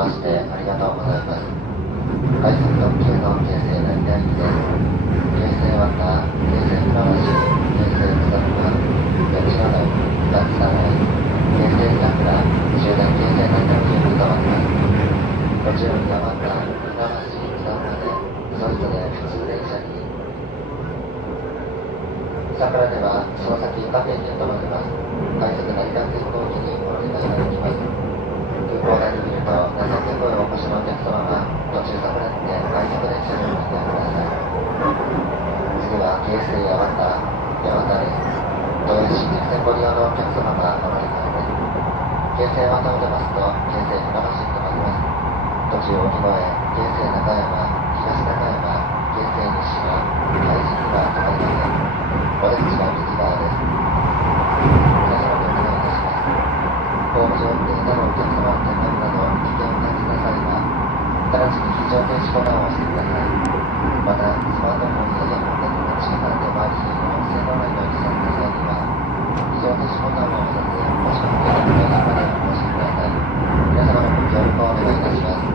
ましてありがとうございます。快速特急の京成成田駅です。京成和歌、京成船橋、京成津田沼、八千代台、二つ田台、京成桜、終電京成成田駅に停まります。途中山田、船橋、津田沼でそれぞれ普通電車に、桜ではその先カフェに停まります。快速成田線行機にお乗り換えができます。空港内に見ると情け声をお越しのお客様は途中桜にて快速電車にお乗り換えください。次は京成八幡、八幡です。都営新宿線ご利用のお客様がお乗り換えです。京成八幡を出ますと京成船橋に停まります。途中沖越え、京成中山、東中山、京成西島、海神には止まりません。お出口は右側です。皆様にお願いいたします。ホーム上で他のお客様の転落など危険を感じなさいは、直ちに非常停止ボタンを押してください。また、スマートフォンやイヤホンなどの地下間で周りにいる線路内のおじさんの際には、非常停止ボタンを押さず、もしくは停止までお押しください。皆様のご協力をお願いいたします。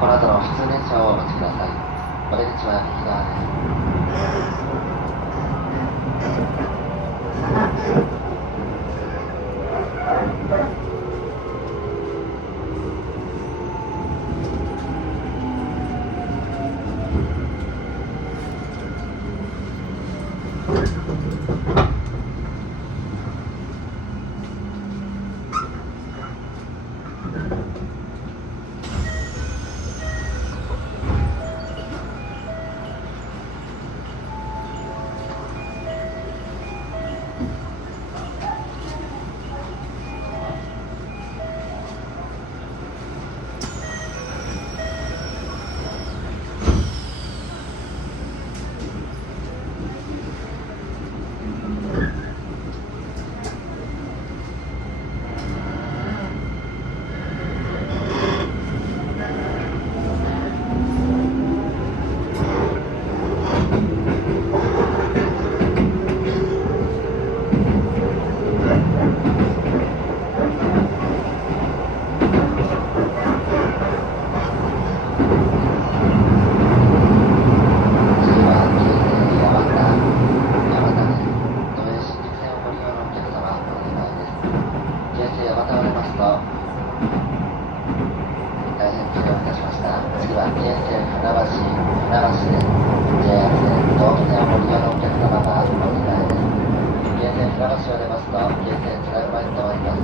この後の普通電車をお待ちください。お出口は右側です。大変失礼いたしました。次は京成船橋です。JR 線東武線をご利用のお客様がお迎えです。京成船橋を出ますと、京成津田沼に停まります。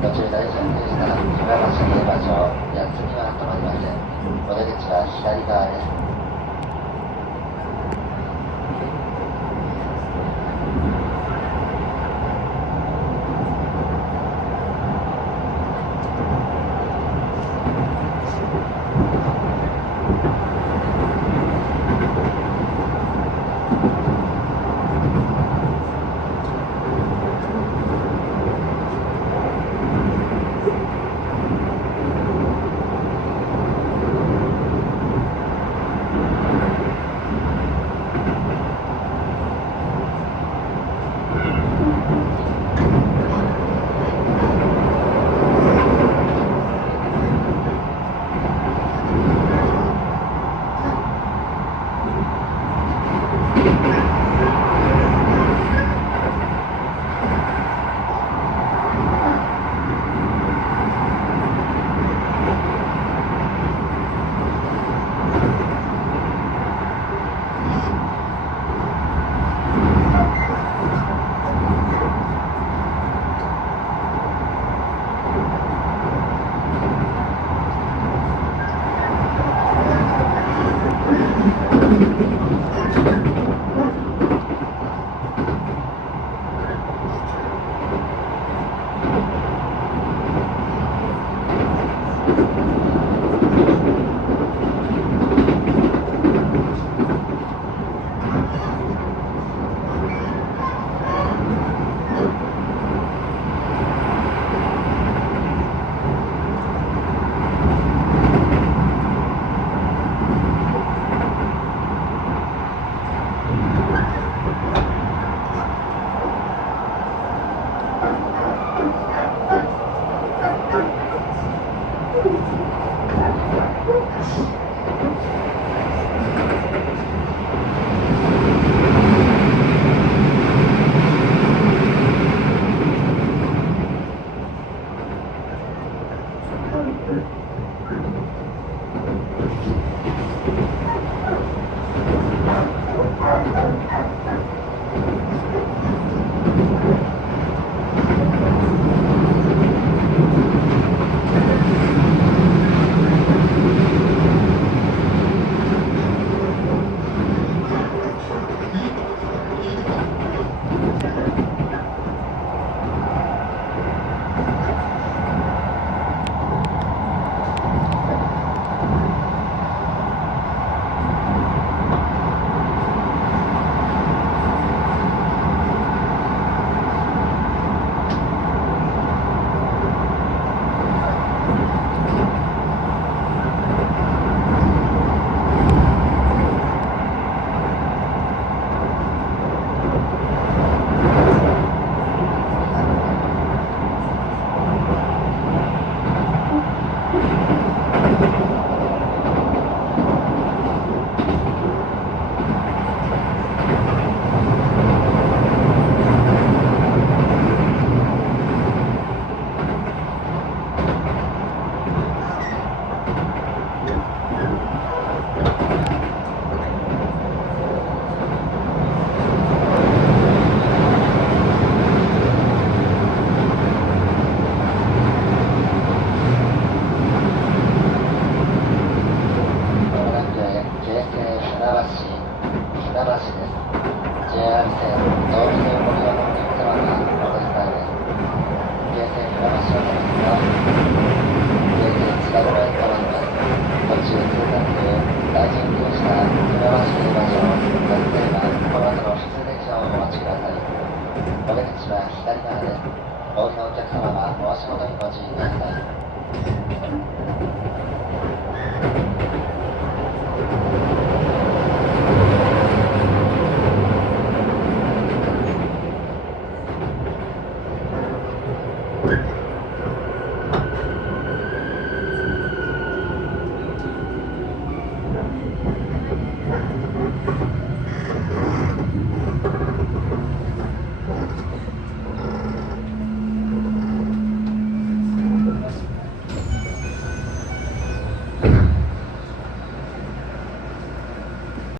途中大車停した船橋競馬場、8つには停まりません。お出口は左側です。お出口は左側です。お降りのお客様はお足元にご注意ください。